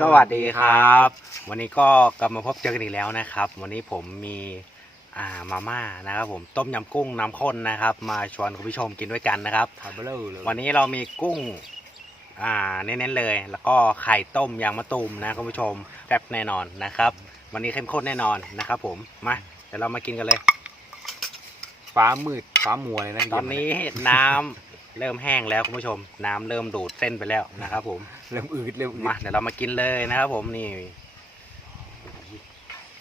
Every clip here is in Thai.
สวัสดีครับ วันนี้ก็กลับมาพบเจอกันอีกแล้วนะครับ วันนี้ผมมีอ่ามาม่านะครับผมต้มยำกุ้งน้ำข้นนะครับ มาชวนคุณผู้ชมกินด้วยกันนะครับทานเบลอเลยวันนี้เรามีกุ้งอ่าเน้นๆเลย แล้วก็ไข่ต้มยางมะตูมนะคุณผู้ชมแซ่บแน่นอนนะครับ วันนี้เข้มข้นแน่นอนนะครับ ผมมาเดี๋ยวเรามากินกันเลย ฟ้ามืดฟ้ามัวเลยนะตอนนี้น้ำ เริ่มแห้งแล้วคุณผู้ชม น้ำเริ่มดูดเส้นไปแล้วนะครับผมเริ่มอืดเริ่มอืดมาเดี๋ยวเรามากินเลยนะครับผมนี่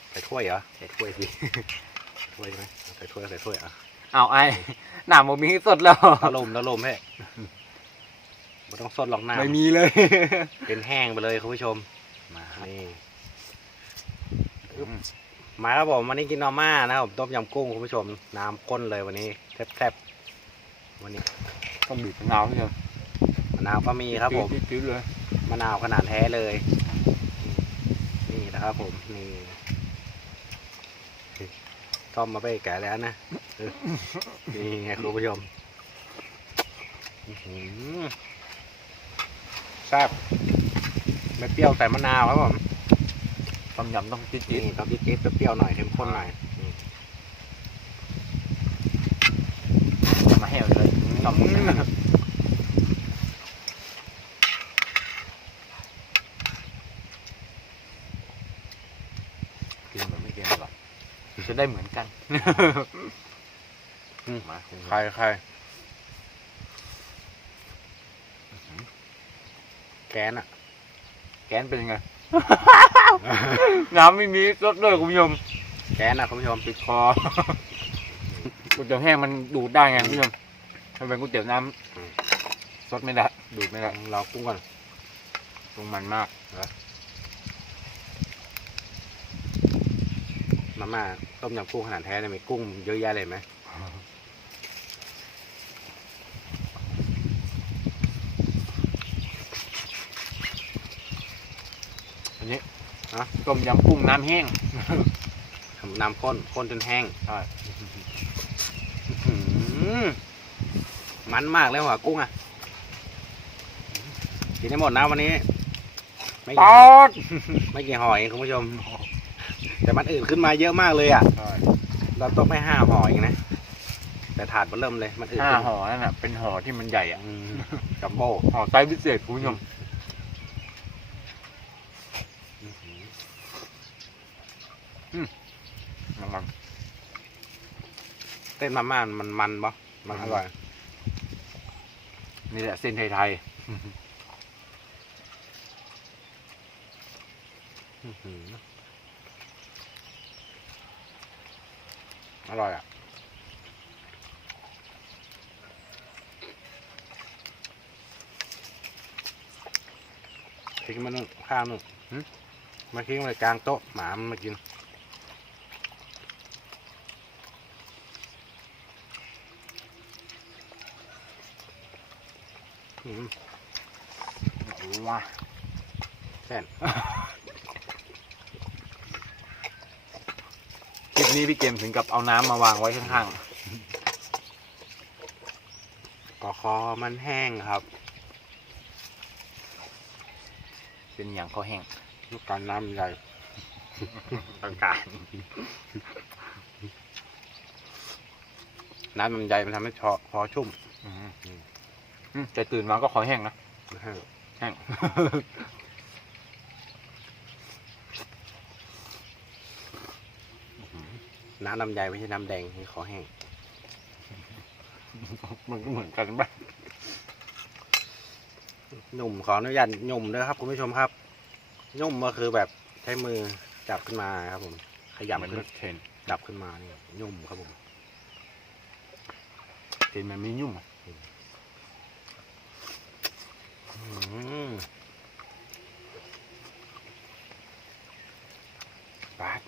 ใส่ถ้วยเหรอใส่ถ้วยสิถ้วยใช่ไหมใส่ถ้วยใส่ถ้วยอะเอาไอ้หนามบ่มีสดแล้วตะลมตะลมเฮ้ยไม่ต้องสดหรอกน้ำไม่มีเลยเป็นแห้งไปเลยคุณผู้ชมมาครับนี่มาครับผมวันนี้กินนอม่านะครับผมต้มยำกุ้งคุณผู้ชม น้ำข้นเลยวันนี้แซ่บๆวันนี้ ต้องบีบมะนาวเนี่ยมะนาวก็มีครับผมจี๊ดๆเลยมะนาวขนาดแท้เลย นี่นะครับผมนี่ต้อมมาไปแก่แล้วนะนี่ไงคุณผู้ชมหอหือแซ่บไม่เปรี้ยวแต่มะนาวครับผมต้มยำต้องจี๊ดนี่ต้องจี๊ดๆเปรี้ยวๆหน่อยเข้มข้นหน่อยมาแห้วเลย ต้มอืมกินแบบไม่เกินหรอกจะได้เหมือนกันอืมมาคุณใครใครแกนอะแกนเป็นยังไง น้ำไม่มีสดด้วยคุณผู้ชมแกนอะคุณผู้ชมติดคอ ก๋วยเตี๋ยวแห้งมันดูดได้ไงคุณผู้ชม มันเป็นก๋วยเตี๋ยวน้ำสดไม่ได้ดูดไม่ได้เรากุ้งก่อนตรงมันมากมาม่าต้มยำกุ้งขนาดแท้เนี่ยมีกุ้งเยอะแยะเลยไหมอันนี้นะต้มยำกุ้งน้ำแห้งน้ำข้นข้นจนแห้งใช่ มันมากเลยหัวกุ้งอะกินได้หมดนะวันนี้ ไม่ปกี่อดไม่กี่ห่อเองคุณผู้ชม แต่มันอื่นขึ้นมาเยอะมากเลยอะใช่เราต้องไม่ห้าห่อเองนะแต่ถาดมันเริ่มเลยมันอื่นห้าขึ้นห่อนั่นน่ะเป็นห่อที่มันใหญ่อะอืมจัมโบ้ห่อไซส์พิเศษคุณผู้ชมมันเต้นมาม่ามันมันปะมันอร่อย นี่แหละเส้นไทยอื้อร่อยอะทิ้งมันนู่นข้าวนู่นหึมาทิ้งไว้กลางโต๊ะหมามันมากิน อืม ๆ ว้าแซ่นคลิปนี้พี่เกมถึงกับเอาน้ำมาวางไว้ข้างก็คอมันแห้งครับๆเป็นอย่างเขาแห้งลูกการน้ำใหญ่ต่างการ น้ำมันใหญ่มันทำให้ชอคอชุ่ม แต่ตื่นมาก็ขอแห้งนะแห้งแห้งน้ำลำไยไม่ใช่น้ำแดงให้คอแห้ง มันก็เหมือนกันบ้างหนุ่มขออนุญาตหนุ่มด้วยครับคุณผู้ชมครับหนุ่มก็คือแบบใช้มือจับขึ้นมาครับผมขอย่ายับมันขึ้นรถเทนจับขึ้นมานี่หนุ่มครับผมเทนมันไม่ยุ่มอะ อืม ปาด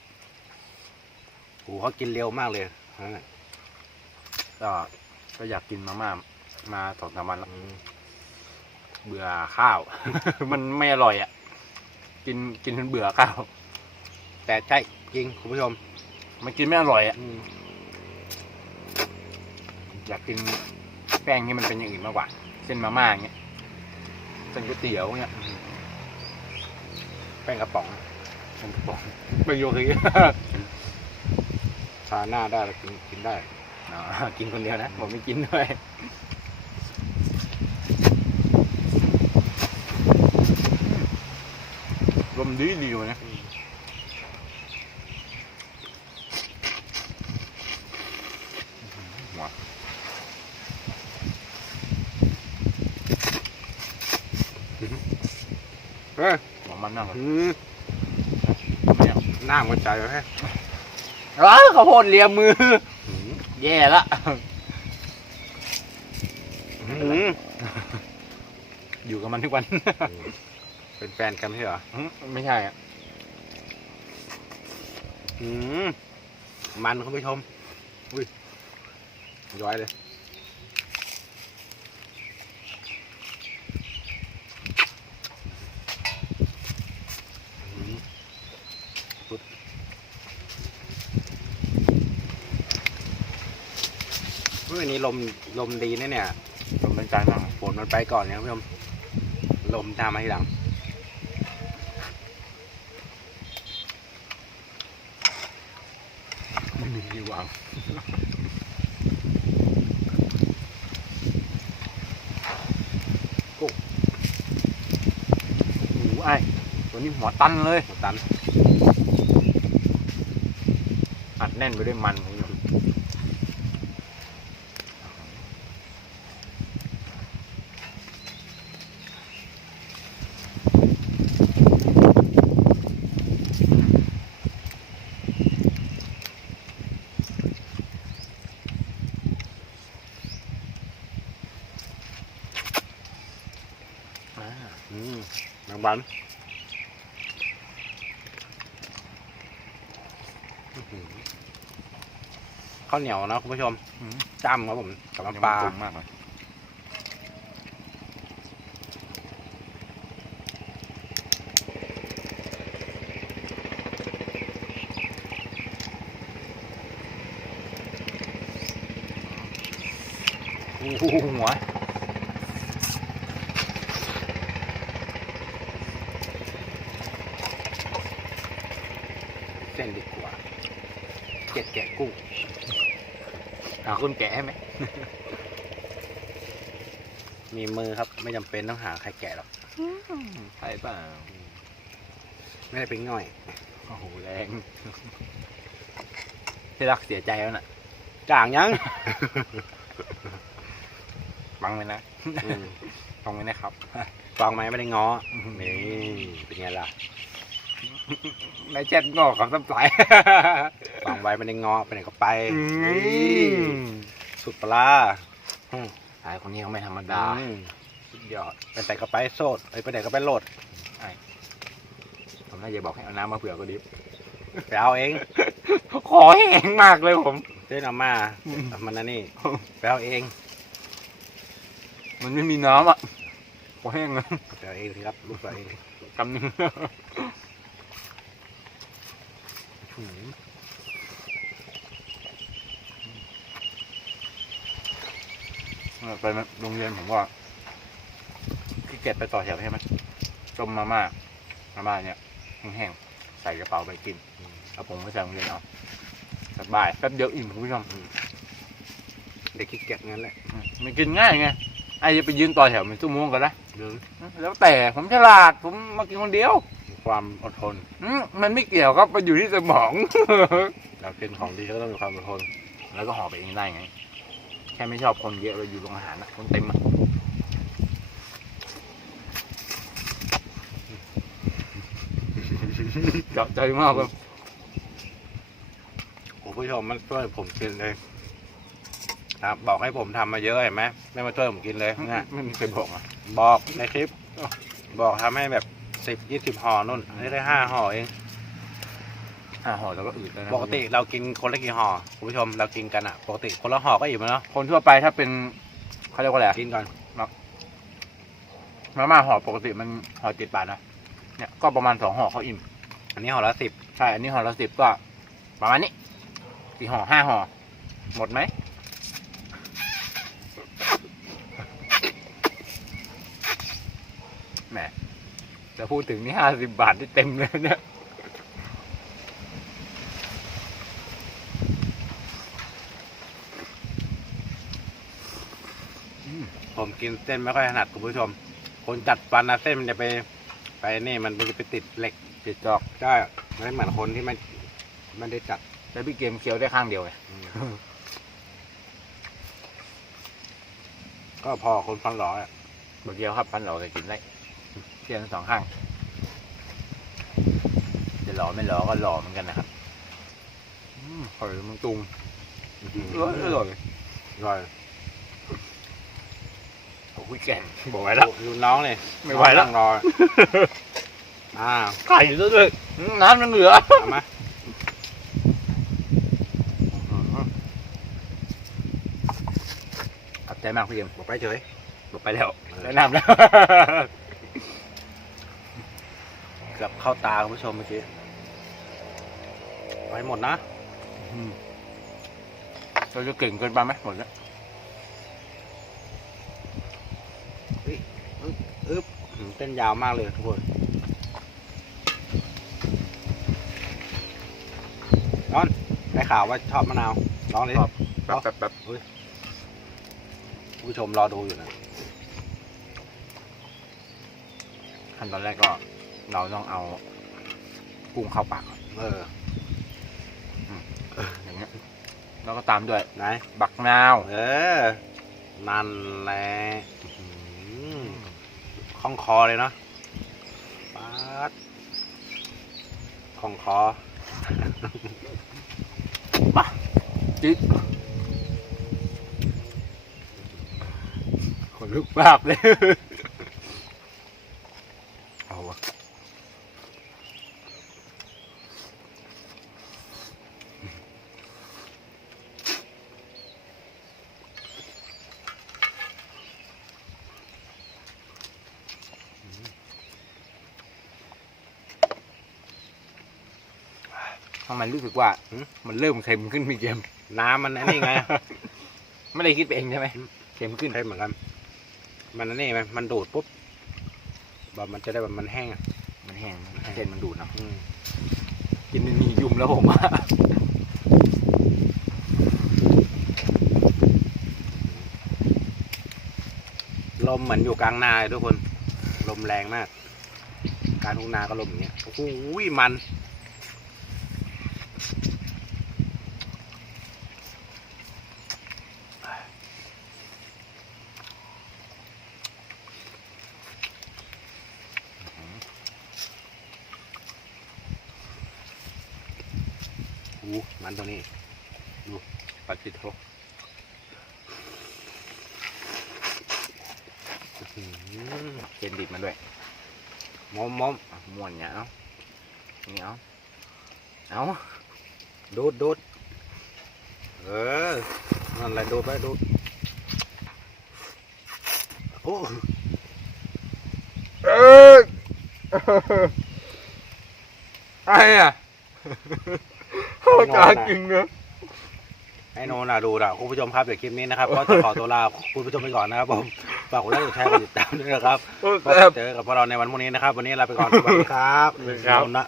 โหูเขากินเร็วมากเลยนั่นน่ะก็ก็อยากกินมาม่ามาสองสามวันแล้วอืมเบื่อข้าว มันไม่อร่อยอะ กินกินจนเบื่อข้าว แต่ใช่จริงคุณผู้ชม มันกินไม่อร่อยอะอืมอยากกินแป้งที่มันเป็นอย่างอื่นมากกว่า เส้นมาม่าอย่างเงี้ย เส้นก๋วยเตี๋ยวเงี้ยแป้งกระป๋องผมบอกไม่โยคีทาหน้าได้แล้วกินกินได้อ๋อกินคนเดียวนะผมไม่กินด้วยลมดีดีอยู่นะ หัว เฮ้ย หัวมั นนั่งอืมเนี่ยหน้าหัวใจไว้ให้ว้าวข้าวโพดเลียมืออืมแย่ละอืมอยู่กับมันทุกวัน เป็นแฟนกันไม่ใช่เหรอไม่ใช่อะอืมมันคุณผู้ชม อุ้ยย้อยเลย เมื่อนี้ลมลมดีนะเนี่ยลมเป็นใจมังฝนมันไปก่อนเนี่ยคุณผู้ชมลมตามมาทีหลังไม่มีที่วางโอ้โหไอ้ตัวนี้หัวตันเลยหมดตัน อัดแน่นไปด้วยมันคุณ อืมนางบันอื้อหือข้าวเหนียวนะคุณผู้ชมอืมจ้ำครับผมกับน้ำปลาปรุงมากเลยโอ้โหหัว เส้นดีกว่าเจ็ดแกะกุ้งหาคนแกะให้ไหม มีมือครับ ไม่จำเป็นต้องหาใครแกะหรอกใช่เปล่าไม่ได้เป็นง่อย โอ้โหแรงที่รักเสียใจแล้วน่ะจ่างยัง ฟังไว้นะอืมฟังไว้นะครับฟังไหมไม่ได้ง้อนี่นี่เป็นไงล่ะ นายแจ็ดงอกกับสับสายฟังไว้ไม่ได้ง้อไปไหนก็ไปอืมนี่สุดปลาร้าอืมชายคนนี้เขาไม่ธรรมดาอืมสุดยอดไปไหนก็ไปโซดเอ้ยไปไหนก็ไปโหลดผมน่าจะบอกให้เอาน้ำมาเผื่อก็ดีไปเอาเอง ขอแห้งมากเลยผมเดินเอามาอืมมันนั่นนี่ไปเอาเอง มันไม่มีน้ำอะขอแห้งเลยไปเอาเองสิครับลูกตัวเองกำนึง อืมไปโรงเรียนผมว่าขี้เกียจไปต่อแถวใช่ไหมต้มมาม่ามาม่าเนี่ยแห้งๆใส่กระเป๋าไปกินเอาผมไปใส่โรงเรียนเอาสบายแป๊บเดียวอิ่มคุณผู้ชมเด็กขี้เกียจงั้นแหละอืมมันกินง่ายไงไอ้จะไปยืนต่อแถวเป็นชั่วโมงก็ได้หรือแล้วแต่ผมฉลาดผมมากินคนเดียว ความอดทนอืมมันไม่เกี่ยวครับมันอยู่ที่สมองเราเป็นของดีก็ต้องมีความอดทน แล้วก็ห่อไปเองได้ไง แค่ไม่ชอบคนเยอะเราอยู่โรงอาหารนะคนเต็มอะเจาะใจมากเลยโอ้ผู้ชมมันช่วยผมกินเลย ครับบอกให้ผมทำมาเยอะเห็นไหมไม่มาช่วยผมกินเลยนะไม่มีใครบอกอะบอกในคลิป บอกทำให้แบบ สิบยี่สิบห่อนุ่นนี่ได้ห้าห่อเองห้าห่อแล้วก็อืดแล้วนะปกติเรากินคนละกี่ห่อคุณผู้ชมเรากินกันอะปกติคนละห่อก็อิ่มแล้วเนาะคนทั่วไปถ้าเป็นเขาเรียกว่าอะไรอะกินก่อนมาม่าห่อปกติมันห่อเจ็ดบาทนะเนี่ยก็ประมาณสองห่อเขาอิ่ม อันนี้ห่อละสิบใช่อันนี้ห่อละสิบก็ ประมาณนี้สี่ห่อห้าห่อหมดไหม แหมจะแต่พูดถึงนี่ห้าสิบบาทที่เต็มเลยเนี่ยผมกินเส้นไม่ค่อยถนัดคุณผู้ชม คนจัดฟันนะเส้นมันจะไป ไปนี่มันจะไปติดเหล็กติดจอกใช่ไม่เหมือนคนที่ไม่ไม่ได้จัดแล้วพี่เกมเคี้ยวได้ข้างเดียวไงก็พอคนฟันหล่ออะเมื่อกี้ครับพันหล่อจะกินได้ เคี้ยวทั้งสองข้าง จะหล่อไม่หล่อก็หล่อเหมือนกันนะครับอืมหอยมันตุงอร่อยอร่อยร่อยโอ้ยแก่บอกไว้แล้วดูน้องเลยไม่ไหวแล้วน้องนั่งรออ่าไข่ซะด้วยอืมน้ำยังเหลือเอามาขอบใจมากพี่เกมบอกไปเฉยบอกไปแล้วเออแนะนำแล้ว เกือบเข้าตาคุณผู้ชมเมื่อกี้ไปหมดนะเราจะเก่งเกินไปไหมหมดแล้วอึ๊บอืมเต้นยาวมากเลยทุกคนนอนได้ข่าวว่าชอบมะนาวลองเลยแป๊บแป๊บแป๊บคุณผู้ชมรอดูอยู่นะขั้นตอนแรกก็ เราต้องเอากุ้งเข้าปากก่อนเอออย่างเงี้ยแล้วก็ตามด้วยไหนบักนาวเออ นั่นแหละอื้อหือคล่องคอเลยเนาะป๊าดคล่องคอจิ๊ดขนลุกมากเลย เอาวะ ทำไมรู้สึกว่าหืมมันเริ่มเค็มขึ้นมีเกมน้ำมันอันนี้ไง ไม่ได้คิดไปเองใช่ไหมอืมเค็มขึ้น ใช่เหมือนกัน มันอันนี้ไหมมันดูดปุ๊บแบบมันจะได้แบบมันแห้งอะมันแห้ง เส้นมันดูดเนอะอืมกินไม่มียุ่มแล้วผมว่าลมเหมือนอยู่กลางนาเลยทุกคน ลมแรงมาก การทุ่งนาก็ลมอย่างเงี้ยโอ้โหมัน อู้มันตัวนี้ ดูปัดติดโทอื้อหือเส้นดิบมาด้วยมอมมอมอะม้วนเนี้ยเอาเนี่เอาเอาดูดดูดเออนั่นแหละดูดไปดูดโอ้เออไอ้อะเข้าตากินเนอะให้โนนน่ะดูน่ะคุณผู้ชมครับเดี๋ยวคลิปนี้นะครับ ก็จะขอตัวลาคุณผู้ชมไปก่อนนะครับผมฝากกดไลค์กดแชร์กดติดตามด้วยนะครับโอ้พบแซ่บเจอกับพวกเราในวันพรุ่งนี้นะครับ วันนี้ลาไปก่อนสวัสดีครับสวัสดีครับโนนนะ